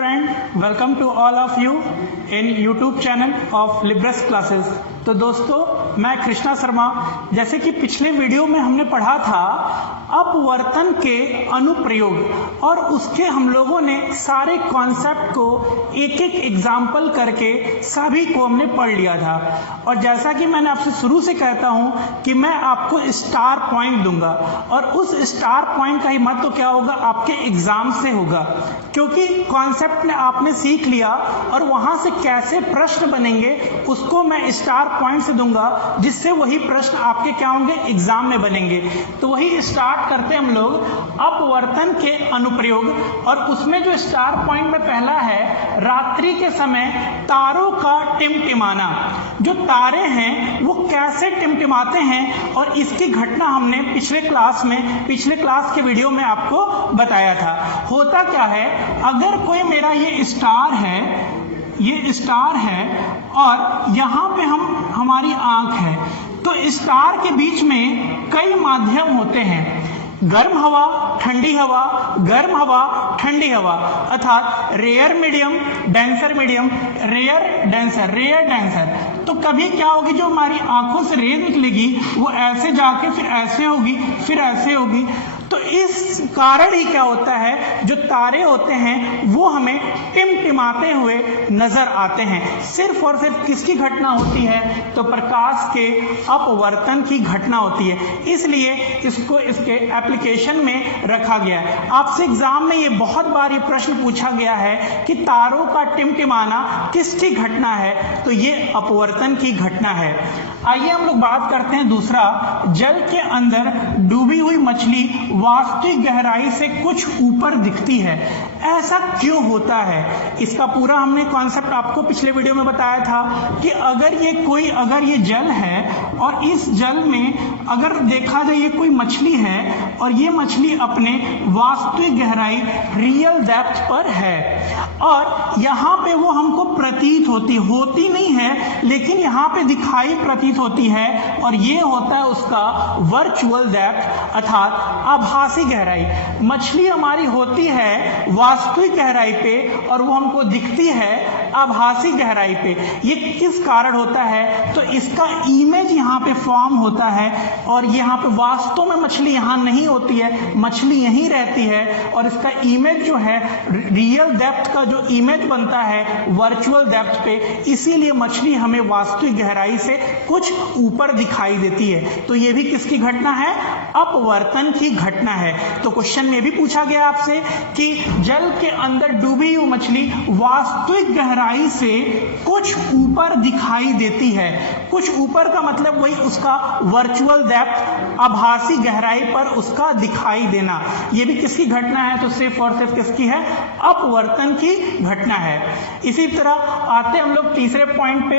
friend, welcome to all of you in YouTube channel of Libras Classes। तो दोस्तों मैं कृष्णा शर्मा, जैसे कि पिछले वीडियो में हमने पढ़ा था अपवर्तन के अनुप्रयोग और उसके हम लोगों ने सारे कॉन्सेप्ट को एक एक एग्जाम्पल करके सभी को हमने पढ़ लिया था। और जैसा कि मैंने आपसे शुरू से कहता हूं कि मैं आपको स्टार पॉइंट दूंगा और उस स्टार पॉइंट का ही महत्व क्या होगा आपके एग्जाम से होगा, क्योंकि कॉन्सेप्ट ने आपने सीख लिया और वहां से कैसे प्रश्न बनेंगे उसको मैं स्टार पॉइंट से दूंगा, जिससे वही प्रश्न आपके क्या होंगे एग्जाम में बनेंगे। तो वही स्टार्ट करते हम लोग अपवर्तन के अनुप्रयोग, और उसमें जो स्टार पॉइंट में पहला है रात्रि के समय तारों का टिमटिमाना। जो तारे हैं वो कैसे टिमटिमाते हैं और इसकी घटना हमने पिछले क्लास के वीडियो में आपको बताया था। होता क्या है, अगर कोई मेरा ये स्टार है और यहाँ पे हमारी आंख है, तो स्टार के बीच में कई माध्यम होते हैं, गर्म हवा, ठंडी हवा, गर्म हवा, ठंडी हवा, अर्थात rare medium, denser medium, rare denser. तो कभी क्या होगी, जो हमारी आंखों से रेज निकलेगी वो ऐसे जाके फिर ऐसे होगी, फिर ऐसे होगी। तो इस कारण ही क्या होता है, जो तारे होते हैं वो हमें टिमटिमाते हुए नजर आते हैं। सिर्फ और सिर्फ किसकी घटना होती है, तो प्रकाश के अपवर्तन की घटना होती है, इसलिए इसको इसके एप्लीकेशन में रखा गया है। आपसे एग्जाम में ये बहुत बार ये प्रश्न पूछा गया है कि तारों का टिमटिमाना किसकी घटना है, तो ये अपवर्तन की घटना है। आइए हम लोग बात करते हैं दूसरा, जल के अंदर डूबी हुई मछली वास्तविक गहराई से कुछ ऊपर दिखती है। ऐसा क्यों होता है, इसका पूरा हमने कॉन्सेप्ट आपको पिछले वीडियो में बताया था कि अगर ये जल है और इस जल में अगर देखा जाए ये कोई मछली है और ये मछली अपने वास्तविक गहराई रियल डेप्थ पर है और यहाँ पे वो हमको प्रतीत होती नहीं है, लेकिन यहाँ पे दिखाई प्रतीत होती है, और ये होता है उसका वर्चुअल डेप्थ अर्थात आभासी गहराई। मछली हमारी होती है वास्तविक गहराई पे और वो हमको दिखती है आभासी गहराई पे। ये किस कारण होता है, तो इसका इमेज यहाँ पे फॉर्म होता है और यहाँ पे वास्तव में मछली यहाँ नहीं होती है, मछली यहीं रहती है और इसका इमेज जो है रियल डेप्थ का जो इमेज बनता है वर्चुअल डेप्थ पे, इसीलिए मछली हमें वास्तविक गहराई से कुछ ऊपर दिखाई देती है। तो ये भी किसकी घटना है, अपवर्तन की घटना है। तो क्वेश्चन में भी पूछा गया आपसे कि जल के अंदर डूबी हुई मछली वास्तविक गहराई से कुछ ऊपर दिखाई देती है। कुछ ऊपर का मतलब वही उसका वर्चुअल डेप्थ, आभासी गहराई पर उसका दिखाई देना। यह भी किसकी घटना है, तो सिर्फ और सिर्फ किसकी है, अपवर्तन की घटना है। इसी तरह आते हम लोग तीसरे पॉइंट पे,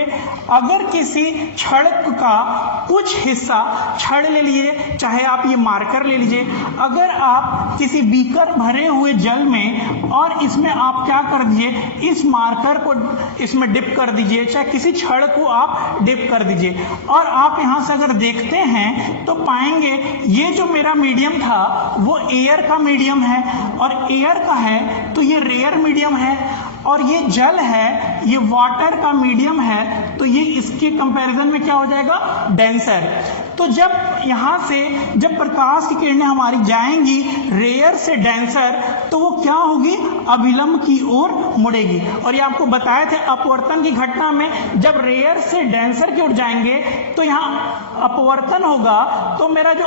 अगर किसी छड़ का कुछ हिस्सा, छड़ ले लीजिए चाहे आप ये मार्कर ले लीजिए, अगर आप किसी बीकर भरे हुए जल में और इसमें आप क्या कर दीजिए, इस मार्कर को इसमें डिप कर दीजिए, चाहे किसी छड़ को आप डिप कर दीजिए, और आप यहां से अगर देखते हैं तो पाएंगे ये जो मेरा मीडियम था वो एयर का मीडियम है और एयर का है तो ये रेयर मीडियम है, और ये जल है ये वाटर का मीडियम है तो ये इसके कंपैरिजन में क्या हो जाएगा, डेंसर। तो जब यहां से जब प्रकाश की किरणें हमारी जाएंगी रेयर से डेंसर, तो वो क्या होगी, अभिलंब की ओर मुड़ेगी। और ये आपको बताए थे अपवर्तन की घटना में जब रेयर से डेंसर की ओर जाएंगे तो यहाँ अपवर्तन होगा, तो मेरा जो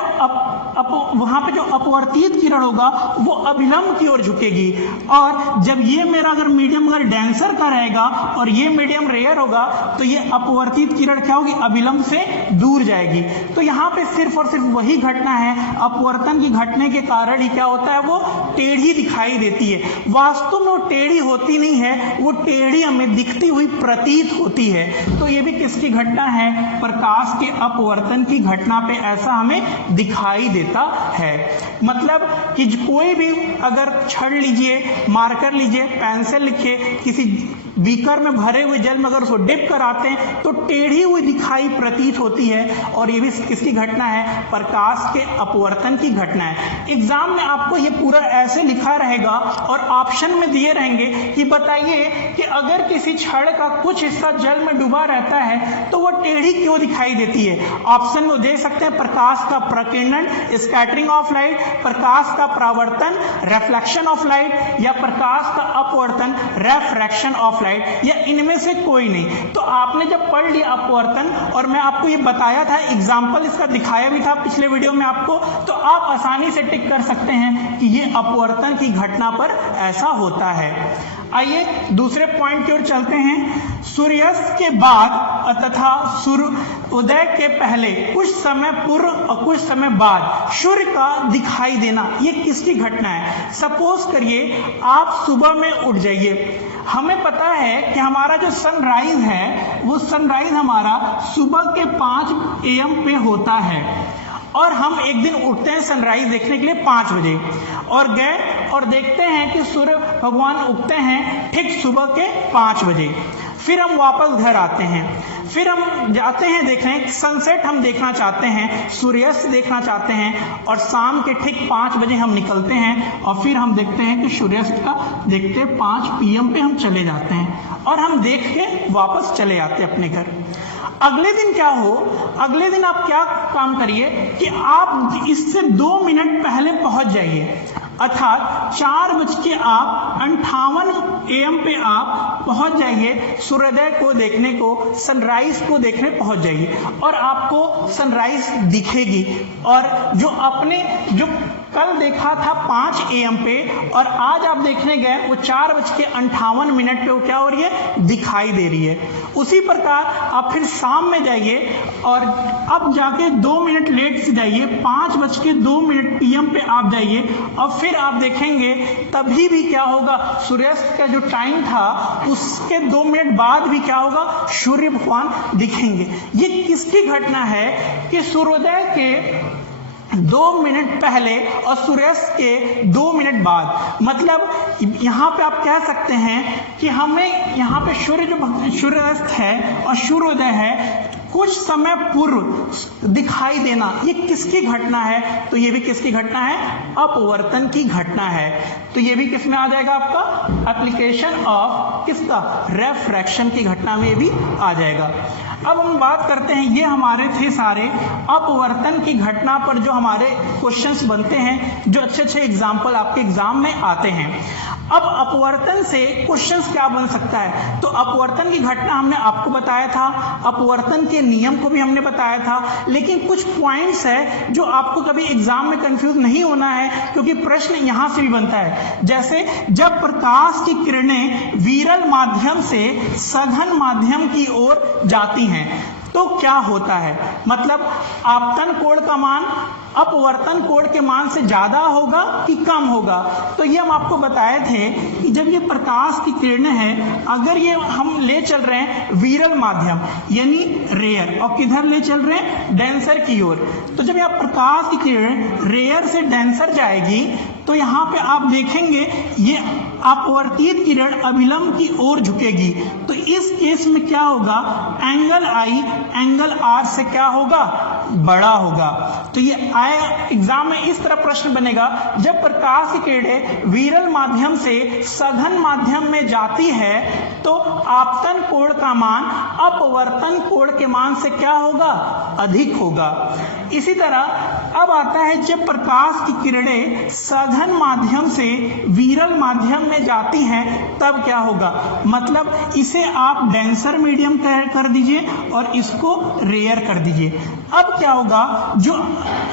वहां पे जो अपवर्तित किरण होगा वो अभिलंब की ओर झुकेगी, और जब ये मेरा अगर मीडियम अगर डेंसर का रहेगा और ये मीडियम रेयर होगा तो ये अपवर्तित किरण क्या होगी, अभिलंब से दूर जाएगी। तो यहाँ पे सिर्फ और सिर्फ वही घटना है, अपवर्तन की घटने के कारण ही क्या होता है, वो टेढ़ी दिखाई देती है। वास्तव में वो टेढ़ी होती नहीं है, वो टेढ़ी हमें दिखती हुई प्रतीत होती है। तो ये भी किसकी घटना है, प्रकाश के अपवर्तन की घटना पे ऐसा हमें दिखाई देता है। देता है। मतलब कि कोई भी अगर छड़ लीजिए, मार्कर लीजिए, पेंसिल लिखिए, किसी बीकर में भरे हुए जल में अगर उसको डिप कराते हैं तो टेढ़ी हुई दिखाई प्रतीत होती है, और ये भी किसकी घटना है? प्रकाश के अपवर्तन की घटना है। एग्जाम में आपको ये पूरा ऐसे लिखा रहेगा और ऑप्शन में दिए रहेंगे कि बताइए कि अगर किसी छड़ का कुछ हिस्सा जल में डूबा रहता है तो वह टेढ़ी क्यों दिखाई देती है? ऑप्शन में दे सकते हैं प्रकाश का प्रकीर्णन, स्कैटरिंग ऑफ लाइट, प्रकाश का परावर्तन, रिफ्लेक्शन ऑफ लाइट, या प्रकाश का अपवर्तन, रिफ्रैक्शन ऑफ लाइट, या इनमें से कोई नहीं। तो आपने जब पढ़ लिया अपवर्तन, और मैं आपको ये बताया था, एग्जाम्पल इसका दिखाया भी था पिछले वीडियो में आपको, तो आप आसानी से टिक कर सकते हैं कि ये अपवर्तन की घटना पर ऐसा होता है। आइए दूसरे पॉइंट की ओर चलते हैं। सूर्यास्त के बाद तथा सूर्योदय के पहले कुछ समय पूर्व और कुछ समय बाद सूर्य का दिखाई देना, ये किसकी घटना है? सपोज करिए आप सुबह में उठ जाइए। हमें पता है कि हमारा जो सनराइज है वो सनराइज हमारा सुबह के 5 AM पे होता है, और हम एक दिन उठते हैं सनराइज देखने के लिए 5 बजे, और गए और देखते हैं कि सूर्य भगवान उगते हैं ठीक सुबह के 5 बजे। फिर हम वापस घर आते हैं, फिर हम जाते हैं देखने, सनसेट हम देखना चाहते हैं, सूर्यास्त देखना चाहते हैं, और शाम के ठीक 5 बजे हम निकलते हैं, और फिर हम देखते हैं कि सूर्यास्त का देखते 5 PM पे हम चले जाते हैं, और हम देख के वापस चले आते हैं अपने घर। अगले दिन क्या हो? अगले दिन आप क्या काम करिए कि आप इससे 2 मिनट पहले पहुंच जाइए, अर्थात 4:58 AM पे आप पहुंच जाइए, सूर्योदय को देखने को, सनराइज को देखने पहुंच जाइए, और आपको सनराइज दिखेगी। और जो कल देखा था 5 AM पे और आज आप देखने गए वो 4:58 पे वो क्या हो रही है? दिखाई दे रही है। उसी प्रकार आप फिर शाम में जाइए और अब जाके 2 मिनट लेट से जाइए, 5:02 PM पे आप जाइए, और फिर आप देखेंगे तभी भी क्या होगा? सूर्यास्त का जो टाइम था उसके 2 मिनट बाद भी क्या होगा? सूर्य भगवान दिखेंगे। ये किसकी घटना है कि सूर्योदय के 2 मिनट पहले और सूर्यास्त के 2 मिनट बाद। मतलब यहां पे आप कह सकते हैं कि हमें यहां पे सूर्यास्त है और सूर्योदय है, कुछ समय पूर्व दिखाई देना, ये किसकी घटना है? तो ये भी किसकी घटना है? अपवर्तन की घटना है। तो ये भी किस में आ जाएगा? आपका एप्लीकेशन ऑफ किसका? रिफ्रैक्शन की घटना में ये भी आ जाएगा। अब हम बात करते हैं, ये हमारे थे सारे अपवर्तन की घटना पर जो हमारे क्वेश्चंस बनते हैं, जो अच्छे अच्छे एग्जाम्पल आपके एग्जाम में आते हैं। अब अपवर्तन से क्वेश्चंस क्या बन सकता है? तो अपवर्तन की घटना हमने आपको बताया था, अपवर्तन के नियम को भी हमने बताया था, लेकिन कुछ पॉइंट्स है जो आपको कभी एग्जाम में कंफ्यूज नहीं होना है, क्योंकि प्रश्न यहां से भी बनता है। जैसे जब प्रकाश की किरणें विरल माध्यम से सघन माध्यम की ओर जाती हैं तो क्या होता है? मतलब आपतन कोण का मान अपवर्तन कोण के मान से ज्यादा होगा कि कम होगा? तो ये हम आपको बताए थे कि जब ये प्रकाश की किरणें हैं, अगर ये हम ले चल रहे हैं विरल माध्यम यानी रेयर, और किधर ले चल रहे हैं? डेंसर की ओर। तो जब यह प्रकाश की किरण रेयर से डेंसर जाएगी तो यहाँ पे आप देखेंगे ये अपवर्तित किरण अभिलंब की ओर झुकेगी। तो इस केस में क्या होगा? एंगल आई एंगल आर से क्या होगा? बड़ा होगा। तो ये एग्जाम में इस तरह प्रश्न बनेगा, जब प्रकाश की किरणें विरल माध्यम से सघन माध्यम में जाती है तो आपतन कोण का मान अपवर्तन कोण के मान से क्या होगा? अधिक होगा। इसी तरह अब आता है जब प्रकाश की किरणें सघन माध्यम से विरल माध्यम में जाती हैं तब क्या होगा? मतलब इसे आप डेंसर मीडियम कर दीजिए और इसको रेयर कर दीजिए। अब क्या होगा? जो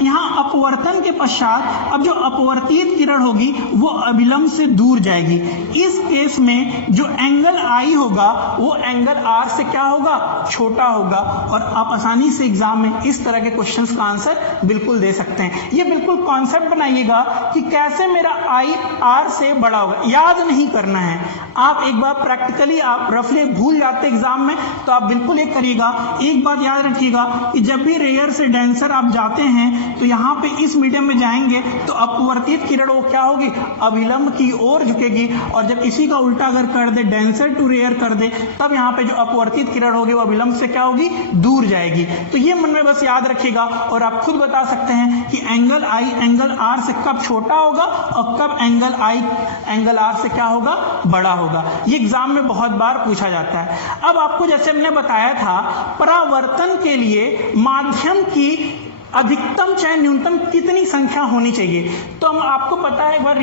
यहाँ अपवर्तन के पश्चात अब जो अपवर्तित किरण होगी वो अभिलंब से दूर जाएगी। इस केस में जो एंगल आई होगा वो एंगल आर से क्या होगा, छोटा होगा। और आप आसानी से एग्जाम में इस तरह के क्वेश्चंस का आंसर बिल्कुल दे सकते हैं। ये बिल्कुल कॉन्सेप्ट बनाइएगा कि कैसे मेरा आई आर से बड़ा होगा, याद नहीं करना है। आप एक बार प्रैक्टिकली आप रफली भूल जाते एग्जाम में, तो आप बिल्कुल ये करिएगा। एक बात याद रखिएगा कि जब भी रेयर से डेंसर आप जाते हैं तो यहाँ पे इस मीडियम में जाएंगे तो अपवर्तित किरण वो क्या होगी, अभिलंब की ओर झुकेगी। और जब इसी का उल्टा अगर कर दे, डेंसर टू रेयर कर दे, तब यहाँ पे जो अपवर्तित किरण होगी वो अभिलंब से क्या होगी, दूर जाएगी। तो ये मन में बस याद रखिएगा और आप खुद बता सकते हैं कि एंगल आई एंगल आर से कब छोटा होगा और कब एंगल आई एंगल आर से क्या होगा, बड़ा होगा। ये एग्जाम में बहुत बार पूछा जाता है। अब आपको जैसे हमने बताया था, परावर्तन के लिए माध्यम की अधिकतम चाहे न्यूनतम कितनी संख्या होनी चाहिए, तो हम आपको पता है, एक बार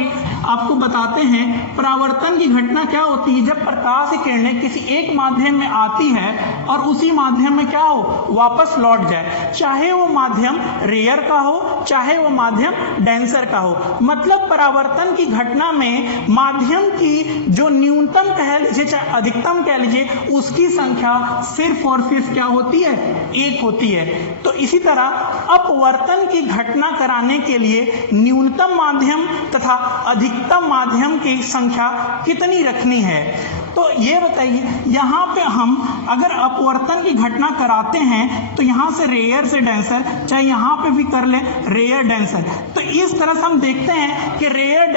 आपको बताते हैं। परावर्तन की घटना क्या होती है, जब प्रकाश की किरणें किसी एक माध्यम में आती है और उसी माध्यम में क्या हो, वापस लौट जाए, चाहे वो माध्यम रेयर का हो चाहे वो माध्यम डेंसर का हो। मतलब परावर्तन की घटना में माध्यम की जो न्यूनतम कह लीजिए चाहे अधिकतम कह लीजिए, उसकी संख्या सिर्फ और सिर्फ क्या होती है, एक होती है। तो इसी तरह अपवर्तन की घटना कराने के लिए न्यूनतम माध्यम तथा अधिकतम माध्यम की संख्या कितनी रखनी है। तो ये बताइए, यहाँ पे हम अगर अपवर्तन की घटना कराते हैं तो यहाँ से रेयर से डेंसर, चाहे यहाँ पे भी कर ले रेयर डेंसर, तो इस तरह से हम देखते हैं कि रेयर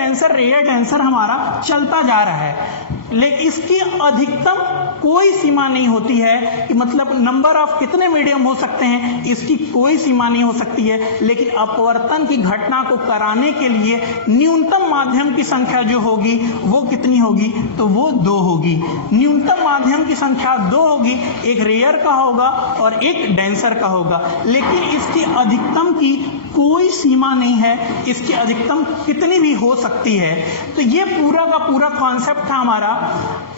डेंसर हमारा चलता जा रहा है। लेकिन इसकी अधिकतम कोई सीमा नहीं होती है कि मतलब नंबर ऑफ कितने मीडियम हो सकते हैं, इसकी कोई सीमा नहीं हो सकती है। लेकिन अपवर्तन की घटना को कराने के लिए न्यूनतम माध्यम की संख्या जो होगी वो कितनी होगी, तो वो 2 होगी। न्यूनतम माध्यम की संख्या 2 होगी, एक रेयर का होगा और एक डेंसर का होगा। लेकिन इसकी अधिकतम की कोई सीमा नहीं है, इसकी अधिकतम कितनी भी हो सकती है। तो ये पूरा का पूरा कॉन्सेप्ट था हमारा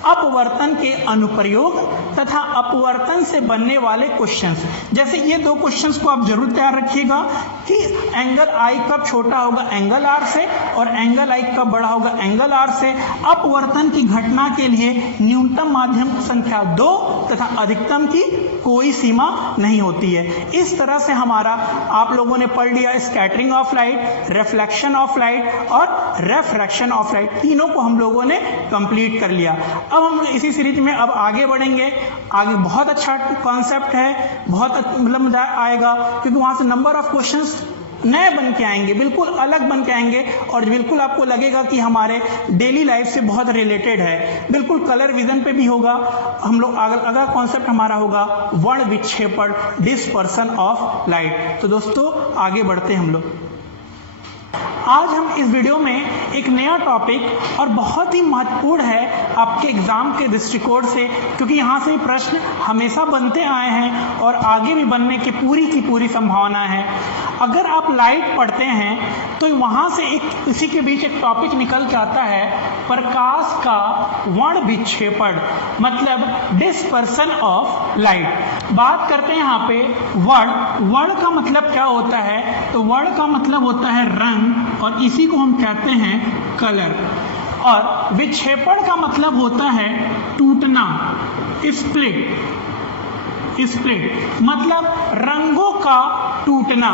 अपवर्तन के अनुप्रयोग तथा अपवर्तन से बनने वाले क्वेश्चंस। जैसे ये 2 क्वेश्चंस को आप जरूर तैयार रखिएगा कि एंगल आई कब छोटा होगा एंगल आर से और एंगल आई कब बड़ा होगा एंगल आर से। अपवर्तन की घटना के लिए न्यूनतम माध्यम की संख्या 2 तथा अधिकतम की कोई सीमा नहीं होती है। इस तरह से हमारा आप लोगों ने पढ़ लिया scattering of light, reflection of light और रेफ्रैक्शन ऑफ लाइट, तीनों को हम लोगों ने कंप्लीट कर लिया। अब हम इसी सीरीज में अब आगे बढ़ेंगे। आगे बहुत अच्छा कॉन्सेप्ट है, बहुत मतलब मजा आएगा, क्योंकि वहां से नंबर ऑफ क्वेश्चंस नए बन के आएंगे, बिल्कुल अलग बन के आएंगे और बिल्कुल आपको लगेगा कि हमारे डेली लाइफ से बहुत रिलेटेड है। बिल्कुल कलर विजन पे भी होगा। हम लोग अगला कॉन्सेप्ट हमारा होगा वर्ण विक्षेपण, डिस्पर्सन ऑफ लाइट। तो दोस्तों आगे बढ़ते हैं हम लोग। आज हम इस वीडियो में एक नया टॉपिक और बहुत ही महत्वपूर्ण है आपके एग्जाम के दृष्टिकोण से, क्योंकि यहाँ से प्रश्न हमेशा बनते आए हैं और आगे भी बनने की पूरी संभावना है। अगर आप लाइट पढ़ते हैं तो वहाँ से एक इसी के बीच एक टॉपिक निकल के आता है प्रकाश का वर्ण विक्षेपण, मतलब डिस्पर्सन ऑफ लाइट। बात करते हैं यहाँ पे वर्ण का मतलब क्या होता है, तो वर्ण का मतलब होता है रंग और इसी को हम कहते हैं कलर। और विक्षेपण का मतलब होता है टूटना, स्प्लिट, मतलब रंगों का टूटना।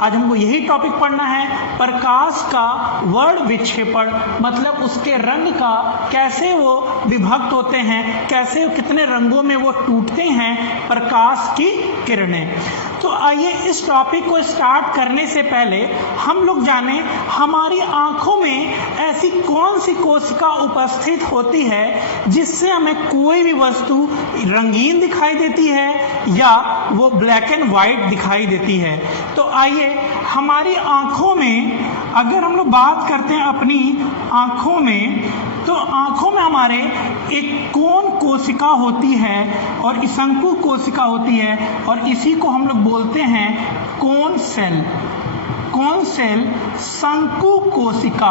आज हमको यही टॉपिक पढ़ना है, प्रकाश का वर्ण विक्षेपण, मतलब उसके रंग का कैसे वो विभक्त होते हैं, कैसे कितने रंगों में वो टूटते हैं प्रकाश की किरणें। तो आइए इस टॉपिक को स्टार्ट करने से पहले हम लोग जाने हमारी आंखों में ऐसी कौन सी कोशिका उपस्थित होती है जिससे हमें कोई भी वस्तु रंगीन दिखाई देती है या वो ब्लैक एंड व्हाइट दिखाई देती है। तो आइए हमारी आंखों में अगर हम लोग बात करते हैं अपनी आंखों में, तो आंखों में हमारे एक कोन कोशिका होती है और शंकु कोशिका होती है और इसी को हम लोग बोलते हैं कोन सेल। शंकु कोशिका।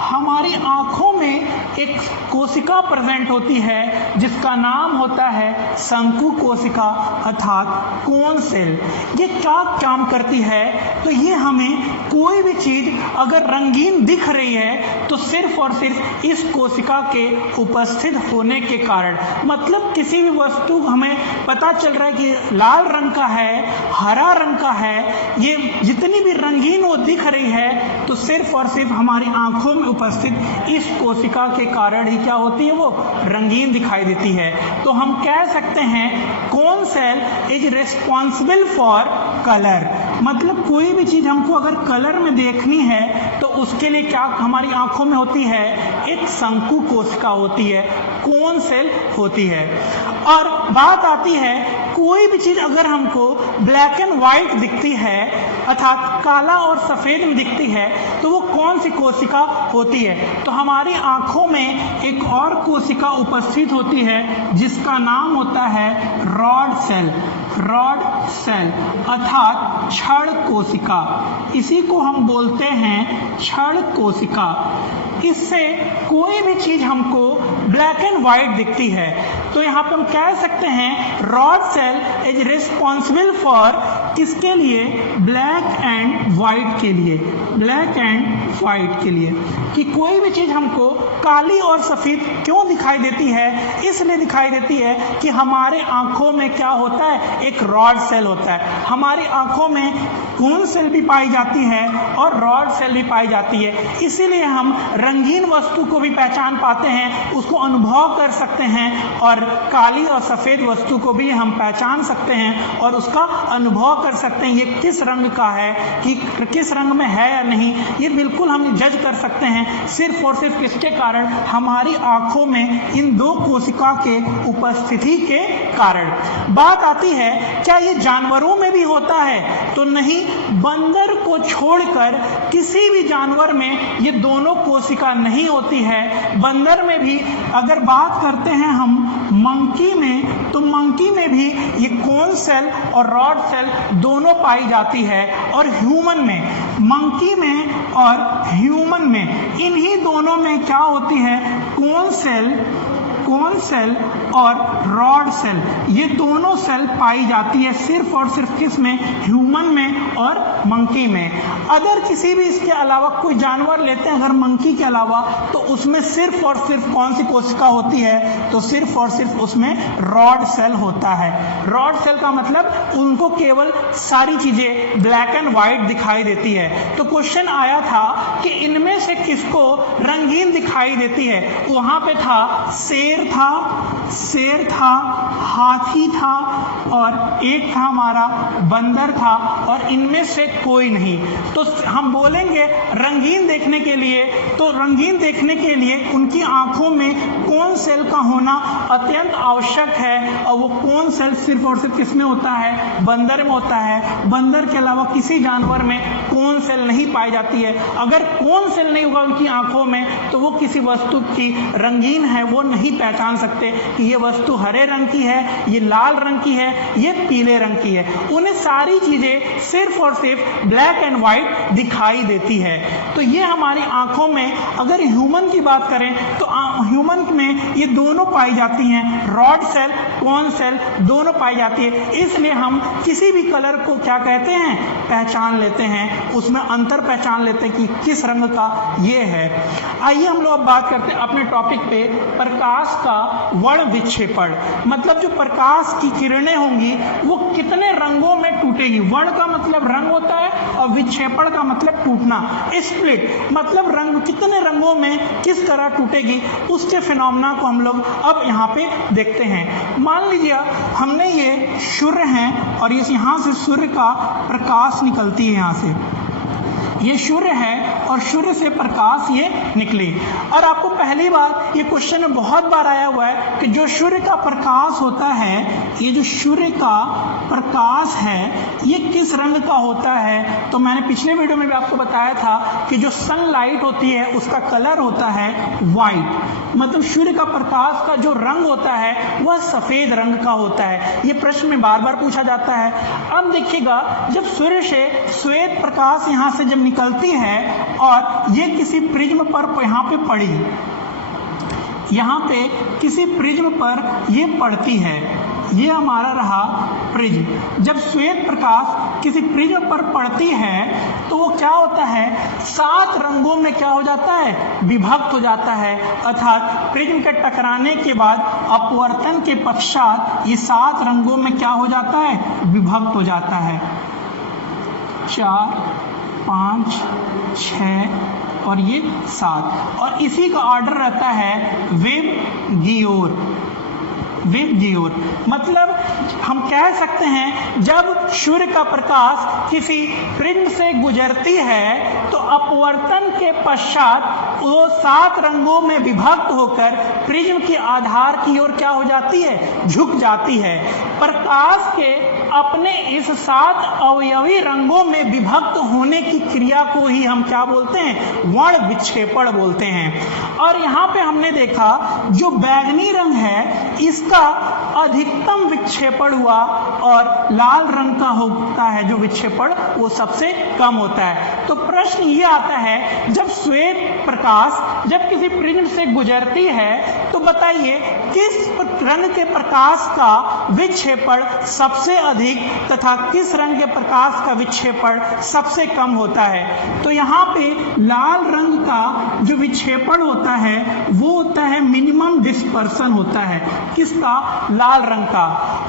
हमारी आंखों में एक कोशिका प्रेजेंट होती है जिसका नाम होता है शंकु कोशिका अर्थात कोन सेल। ये क्या काम करती है, तो ये हमें कोई भी चीज अगर रंगीन दिख रही है तो सिर्फ और सिर्फ इस कोशिका के उपस्थित होने के कारण। मतलब किसी भी वस्तु हमें पता चल रहा है कि लाल रंग का है, हरा रंग का है, ये जितनी भी रंगीन वो दिख रही है तो सिर्फ और सिर्फ हमारी आंखों में उपस्थित इस कोशिका के कारण ही क्या होती है, वो रंगीन दिखाई देती है। तो हम कह सकते हैं कौन cell is responsible for colour. मतलब कोई भी चीज हमको अगर कलर में देखनी है तो उसके लिए क्या हमारी आंखों में होती है, एक शंकु कोशिका होती है, कोन सेल होती है। और बात आती है कोई भी चीज अगर हमको ब्लैक एंड व्हाइट दिखती है अर्थात काला और सफेद में दिखती है तो वो कौन सी कोशिका होती है। तो हमारी आंखों में एक और कोशिका उपस्थित होती है जिसका नाम होता है रॉड सेल। रॉड सेल अर्थात क्षण कोशिका, इसी को हम बोलते हैं क्षण कोशिका। इससे कोई भी चीज हमको ब्लैक एंड व्हाइट दिखती है तो यहाँ पे हम कह सकते हैं rod cell is responsible for किसके लिए, ब्लैक एंड व्हाइट के लिए, ब्लैक एंड व्हाइट के लिए। कि कोई भी चीज हमको काली और सफेद क्यों दिखाई देती है, इसलिए दिखाई देती है कि हमारे आंखों में क्या होता है, एक रॉड सेल होता है। हमारी आंखों में कोन सेल भी पाई जाती है और रॉड सेल भी पाई जाती है, इसीलिए हम रंगीन वस्तु को भी पहचान पाते हैं, उसको अनुभव कर सकते हैं और काली और सफेद वस्तु को भी हम पहचान सकते हैं और उसका अनुभव कर सकते हैं ये किस रंग का है, कि किस रंग में है या नहीं, ये बिल्कुल हम जज कर सकते हैं सिर्फ और सिर्फ किसके कारण, हमारी आंखों में इन दो कोशिका के उपस्थिति के कारण। बात आती है क्या ये जानवरों में भी होता है, तो नहीं, बंदर को छोड़कर किसी भी जानवर में ये दोनों कोशिका नहीं होती है। बंदर में भी अगर बात करते हैं हम मंकी में, तो मंकी में भी ये कोन सेल और रॉड सेल दोनों पाई जाती है। और ह्यूमन में, मंकी में और ह्यूमन में, इन्हीं दोनों में क्या होती है, कोन सेल और रॉड सेल, ये दोनों सेल पाई जाती है सिर्फ और सिर्फ किस में, ह्यूमन में और मंकी में। अगर किसी भी इसके अलावा कोई जानवर लेते हैं अगर मंकी के अलावा, तो उसमें सिर्फ और सिर्फ कौन सी कोशिका होती है, तो सिर्फ और सिर्फ उसमें रॉड सेल होता है। रॉड सेल का मतलब उनको केवल सारी चीजें ब्लैक एंड व्हाइट दिखाई देती है। तो क्वेश्चन आया था कि इनमें से किसको रंगीन दिखाई देती है, वहां पे था शेर था, हाथी था और एक था हमारा बंदर था, और इनमें से कोई नहीं। तो हम बोलेंगे रंगीन देखने के लिए, तो रंगीन देखने के लिए उनकी आंखों में कोन सेल का होना अत्यंत आवश्यक है, और वो कोन सेल सिर्फ और सिर्फ किसमें होता है, बंदर में होता है। बंदर के अलावा किसी जानवर में कोन सेल नहीं पाई जाती है। अगर कोन सेल नहीं होगा उनकी आंखों में तो वो किसी वस्तु की रंगीन है वो नहीं पहचान सकते कि ये वस्तु हरे रंग की है, ये लाल रंग की है, ये पीले रंग की है। उन्हें सारी चीजें सिर्फ और सिर्फ ब्लैक एंड व्हाइट दिखाई देती है। तो ये हमारी आंखों में, अगर ह्यूमन की बात करें तो ह्यूमन में ये दोनों पाई जाती हैं, रॉड सेल, कोन सेल दोनों पाई जाती है। इसलिए हम किसी भी कलर को क्या कहते हैं, पहचान लेते हैं, उसमें अंतर पहचान लेते हैं कि किस रंग का ये है। आइए हम लोग अब बात करते हैं अपने टॉपिक पे, प्रकाश का वर्ण विक्षेपण। मतलब जो प्रकाश की किरणें होंगी वो कितने रंगों में टूटेगी। वर्ण का मतलब रंग होता है और विक्षेपण का मतलब टूटना, स्प्लिट, मतलब रंग कितने रंगों में किस तरह टूटेगी, उसके फिनोमेना को हम लोग अब यहाँ पे देखते हैं। मान लीजिए हमने ये सूर्य है और ये यहाँ से सूर्य का प्रकाश निकलती है, यहाँ से ये सूर्य है और सूर्य से प्रकाश ये निकली। और आपको पहली बार ये क्वेश्चन में बहुत बार आया हुआ है कि जो सूर्य का प्रकाश होता है, ये जो सूर्य का प्रकाश है ये किस रंग का होता है। तो मैंने पिछले वीडियो में भी आपको बताया था कि जो सनलाइट होती है उसका कलर होता है व्हाइट, मतलब सूर्य का प्रकाश का जो रंग होता है वह सफेद रंग का होता है। ये प्रश्न में बार बार पूछा जाता है। अब देखिएगा, जब सूर्य से श्वेत प्रकाश यहाँ से जब निकलती है और ये किसी प्रिज्म पर यहाँ पे पड़ी, यहाँ पे किसी प्रिज्म पर ये पड़ती है, ये हमारा रहा प्रिज्म। जब श्वेत प्रकाश किसी प्रिज्म पर पड़ती है तो वो क्या होता है, 7 रंगों में क्या हो जाता है, विभक्त हो जाता है। अर्थात प्रिज्म के टकराने के बाद अपवर्तन के पश्चात ये 7 रंगों में क्या हो जाता है, विभक्त हो जाता है। 4, 5, 6 और ये 7, और इसी का ऑर्डर रहता है विबग्योर। विबग्योर मतलब हम कह सकते हैं जब सूर्य का प्रकाश किसी प्रिज्म से गुजरती है तो अपवर्तन के पश्चात वो 7 रंगों में विभक्त होकर प्रिज्म के आधार की ओर क्या हो जाती है, झुक जाती है। प्रकाश के अपने इस 7 अवयवी रंगों में विभक्त होने की क्रिया को ही हम क्या बोलते हैं, वर्ण विक्षेपण बोलते हैं। और यहाँ पे हमने देखा जो बैंगनी रंग है इसका अधिकतम विक्षेपण हुआ और लाल रंग का होता है जो विक्षेपण वो सबसे कम होता है। तो प्रश्न ये आता है जब श्वेत प्रकाश जब किसी प्रिज्म से गुजरती है तो बताइए किस रंग के प्रकाश का विक्षेपण सबसे अधिक तथा किस रंग के प्रकाश का विक्षेपण सबसे कम होता है। तो यहाँ पे लाल रंग का जो विक्षेपण होता है वो होता है मिनिमम डिस्पर्सन होता है, किसका, लाल रंग का।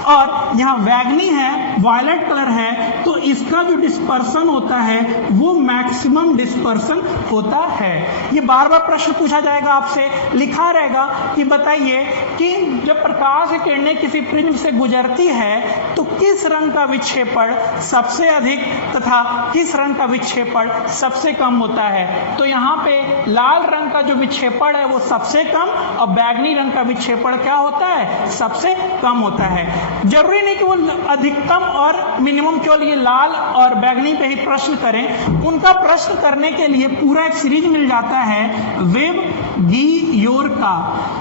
और यहाँ बैंगनी है, वायलेट कलर है, तो इसका जो डिस्पर्सन होता है वो मैक्सिमम डिस्पर्सन होता है। ये बार बार प्रश्न पूछा जाएगा आपसे, लिखा रहेगा कि बताइए कि जब प्रकाश की किरणें किसी प्रिज्म से गुजरती है तो किस रंग का विक्षेपण सबसे अधिक तथा किस रंग का विक्षेपण सबसे कम होता है। तो यहाँ पे लाल रंग का जो विक्षेपण है वो सबसे कम और बैंगनी रंग का विक्षेपण क्या होता है, सबसे कम होता है। जरूरी नहीं कि वो अधिकतम और मिनिमम केवल ये लाल और बैंगनी पे ही प्रश्न करें, उनका प्रश्न करने के लिए पूरा एक सीरीज मिल जाता है विबग्योर का।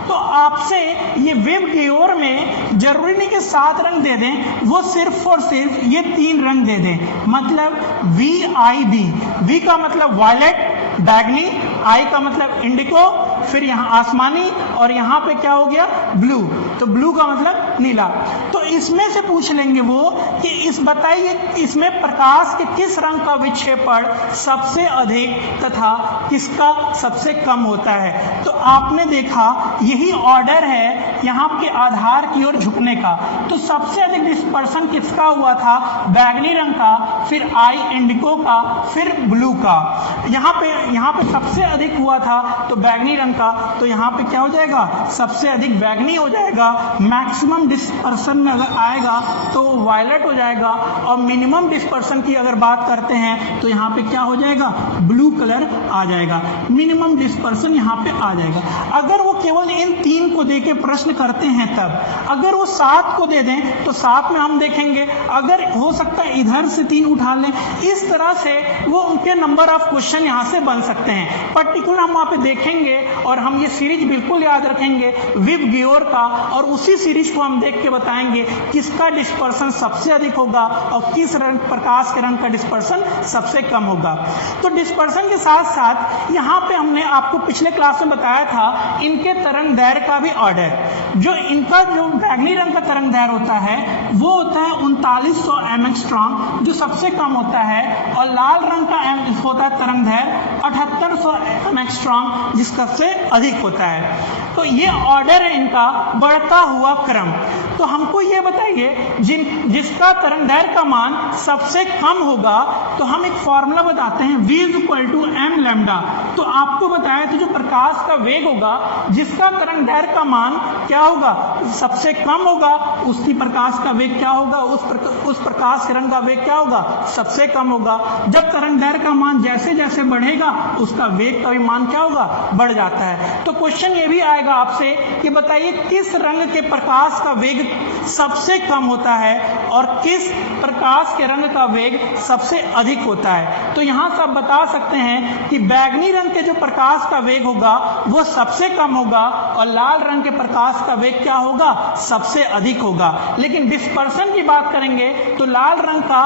तो आपसे ये विबग्योर में जरूरी नहीं कि 7 रंग दे दें, वो सिर्फ और सिर्फ ये 3 रंग दे दें। मतलब VIB, V का मतलब वायलेट बैंगनी, आई का मतलब इंडिको, फिर यहाँ आसमानी और यहाँ पे क्या हो गया, ब्लू। तो ब्लू का मतलब नीला। तो इसमें से पूछ लेंगे वो कि इस बताइए इसमें प्रकाश के किस रंग का विक्षेपण सबसे अधिक तथा किसका सबसे कम होता है। तो आपने देखा यही ऑर्डर है यहाँ के आधार की ओर झुकने का। तो सबसे अधिक डिस्पर्सन किसका हुआ था, बैंगनी रंग का, फिर आई इंडिको का, फिर ब्लू का। यहाँ पे सबसे अधिक हुआ था तो बैंगनी रंग का, तो यहाँ पे क्या हो जाएगा, सबसे अधिक बैंगनी हो जाएगा। मैक्सिमम डिस्पर्सन में अगर आएगा तो वायलेट हो जाएगा और मिनिमम डिस्पर्सन की अगर बात करते हैं तो यहाँ पे क्या हो जाएगा, ब्लू कलर आ जाएगा। मिनिमम डिस्पर्सन यहाँ पे आ जाएगा। अगर वो केवल इन 3 को देके प्रश्न करते हैं तब, अगर वो 7 को दे दें तो 7 में हम देखेंगे, अगर हो सकता है इधर से 3 उठा लें, इस तरह से वो उनके नंबर ऑफ क्वेश्चन यहाँ से बन सकते हैं। पर्टिकुलर हम वहाँ पे देखेंगे और हम ये सीरीज बिल्कुल याद रखेंगे विबग्योर का, और उसी सीरीज को हम देख के बताएंगे किसका डिस्पर्सन सबसे अधिक होगा और किस रंग प्रकाश के रंग का डिस्पर्सन सबसे कम होगा। तो डिस्पर्सन के साथ साथ यहाँ पे हमने आपको पिछले क्लास में बताया था इनके तरंग दैर्घ्य का भी ऑर्डर। जो इनका जो बैंगनी रंग का तरंग दैर्घ्य होता है वो होता है 3900 एंगस्ट्रॉम जो सबसे कम होता है, और लाल रंग का होता है तरंग दैर्घ्य 7800 एंगस्ट्रॉम जिसका से अधिक होता है। तो ये ऑर्डर है इनका बढ़ता हुआ क्रम। तो हमको ये बताइए जिसका तरंग दैर्घ्य का मान सबसे कम होगा तो हम एक फॉर्मूला बताते हैं V=m लैम्डा। तो आपको बताया तो जो प्रकाश का वेग होगा जिसका तरंग दैर्घ्य का मान क्या होगा, सबसे कम होगा, उसकी प्रकाश का वेग क्या होगा, उस प्रकाश के रंग का वेग क्या होगा, सबसे कम होगा। जब तरंग दैर्घ्य का मान जैसे जैसे बढ़ेगा उसका वेग का भी मान क्या होगा, बढ़ जाता है। तो क्वेश्चन ये भी आएगा आपसे कि बताइए किस रंग के प्रकाश का वेग सबसे कम होता है और किस प्रकाश के रंग का वेग सबसे अधिक होता है। तो यहां से आप बता सकते हैं कि बैंगनी रंग के जो प्रकाश का वेग होगा वो सबसे कम होगा और लाल रंग के प्रकाश का वेग क्या होगा, सबसे अधिक होगा। लेकिन डिस्पर्सन की बात करेंगे तो लाल रंग का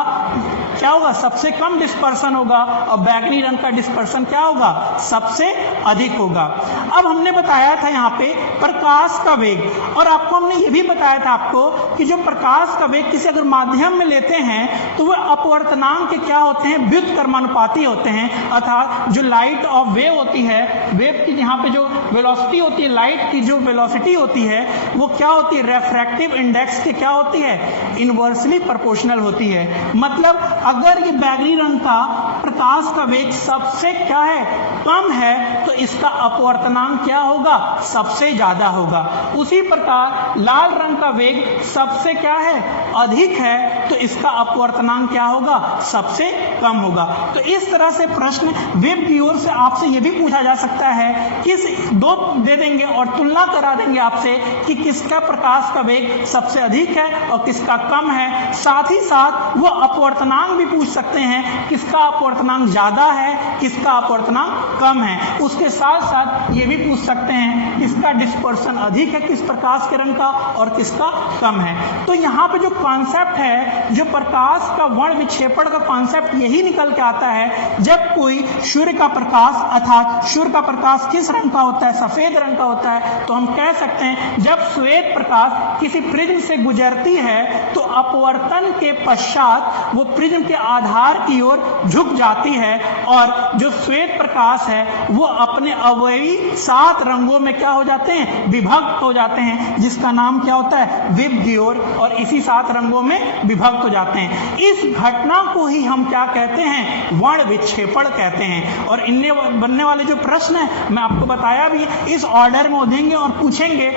क्या होगा, सबसे कम डिस्पर्सन होगा, और बैगनी रंग का डिस्पर्सन क्या होगा, सबसे अधिक होगा। अब हमने बताया था यहाँ पे प्रकाश का वेग, और आपको हमने ये भी बताया था आपको कि जो प्रकाश का वेग किसी अगर माध्यम में लेते हैं तो वह अपवर्तनांक के क्या होते हैं, व्युत्क्रमानुपाती होते हैं। अर्थात जो लाइट ऑफ वेव होती है, वेव की यहाँ पे जो वेलोसिटी होती है, लाइट की जो वेलोसिटी होती है वो क्या होती है, रेफ्रैक्टिव इंडेक्स के क्या होती है, इनवर्सली प्रोपोर्शनल होती है। मतलब अगर ये बैगनी रंग का प्रकाश का वेग सबसे क्या है, कम है, तो इसका अपवर्तनांक क्या होगा, सबसे ज्यादा होगा। उसी प्रकार लाल रंग का वेग सबसे क्या है, अधिक है, तो इसका अपवर्तनांक क्या होगा, सबसे कम होगा। तो इस तरह से प्रश्न वेब की ओर से आपसे यह भी पूछा जा सकता है, किस दो दे देंगे और तुलना करा देंगे आपसे कि किसका प्रकाश का वेग सबसे अधिक है और किसका कम है। साथ ही साथ वो अपवर्तनांक भी पूछ सकते हैं, किसका अपवर्तनांक ज्यादा है, किसका अपवर्तनांक कम है। उसके साथ साथ ये भी पूछ सकते हैं किसका डिस्पर्सन अधिक है, किस प्रकाश के रंग का, और किसका कम है। तो यहाँ पे जो कॉन्सेप्ट है, जो प्रकाश का वर्ण विक्षेपण का कॉन्सेप्ट यही निकल के आता है, जब कोई सूर्य का प्रकाश, अर्थात सूर्य का प्रकाश किस रंग का होता है, सफेद रंग का होता है, तो हम कह सकते हैं जब श्वेत प्रकाश किसी प्रिज्म से गुजरती है तो अपवर्तन के पश्चात वो प्रिज्म के आधार की ओर झुक जाती है, और जो श्वेत प्रकाश है वो अपने अवयवी 7 रंगों में क्या हो जाते हैं, विभक्त हो जाते हैं, जिसका नाम क्या होता है, विबग्योर, और इसी 7 रंगों में विभक्त हो जाते हैं। इस घटना को ही हम क्या कहते हैं, वर्ण विक्षेपण कहते हैं। और इनमें बनने वाले जो प्रश्न है मैं आपको बताया भी, इस ऑर्डर में देंगे और पूछेंगे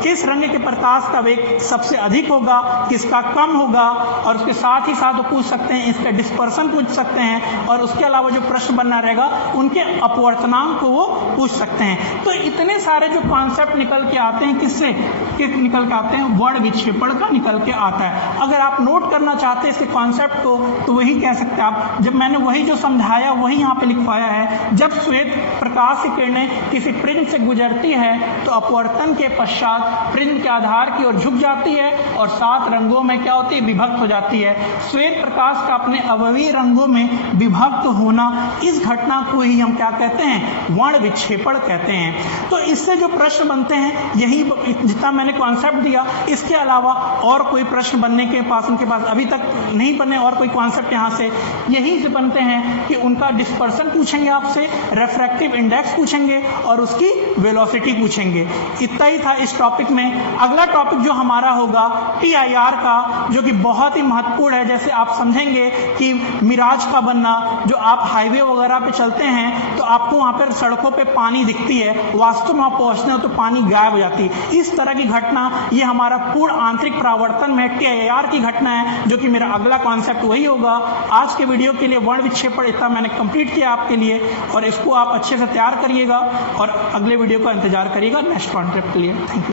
किस रंग के प्रकाश का वेग सबसे अधिक होगा, किसका कम होगा, और उसके साथ ही साथ वो पूछ सकते हैं इसका डिस्पर्सन पूछ सकते हैं, और उसके अलावा जो प्रश्न बनना रहेगा उनके अपवर्तनांक को वो पूछ सकते हैं। तो इतने सारे जो कॉन्सेप्ट निकल के आते हैं, किससे निकल के आते हैं, वर्ण विक्षेपण का निकल के आता है। अगर आप नोट करना चाहते हैं इसके कॉन्सेप्ट को तो वही कह सकते हैं आप, जब मैंने वही जो समझाया वही यहाँ पे लिखवाया है। जब श्वेत प्रकाश की किरणें किसी प्रिज्म से गुजरती है तो अपवर्तन के पश्चात प्रिज्म के आधार की ओर झुक जाती है और 7 रंगों में क्या होती है, विभक्त हो जाती है। श्वेत प्रकाश का अपने अवयवी रंगों में विभक्त होना, इस घटना को ही हम क्या कहते हैं, वर्ण विक्षेपण कहते हैं। तो इससे जो प्रश्न बनते हैं, यही जितना मैंने कॉन्सेप्ट दिया, इसके अलावा और कोई प्रश्न बनने के पास उनके पास अभी तक नहीं बने, और कोई कॉन्सेप्ट यहाँ से यही से बनते हैं कि उनका डिस्पर्सन पूछेंगे आपसे, रेफ्रैक्टिव इंडेक्स पूछेंगे और उसकी वेलोसिटी पूछेंगे। इतना ही था इस टॉपिक में। अगला टॉपिक जो हमारा होगा TIR का, जो कि बहुत ही महत्वपूर्ण है। जैसे आप समझेंगे कि मिराज का बनना, जो आप हाईवे वगैरह पे चलते हैं तो आपको वहां पर सड़कों पे पानी दिखती है, वास्तव में आप पहुंचते हो तो पानी गायब हो जाती है। इस तरह की घटना, ये हमारा पूर्ण आंतरिक परावर्तन में TIR की घटना है, जो कि मेरा अगला कॉन्सेप्ट वही होगा। आज के वीडियो के लिए वर्ण विक्षेपण इतना मैंने कंप्लीट किया आपके लिए, और इसको आप अच्छे से तैयार करिएगा और अगले वीडियो का इंतजार करिएगा नेक्स्ट कॉन्सेप्ट के लिए। Thank you.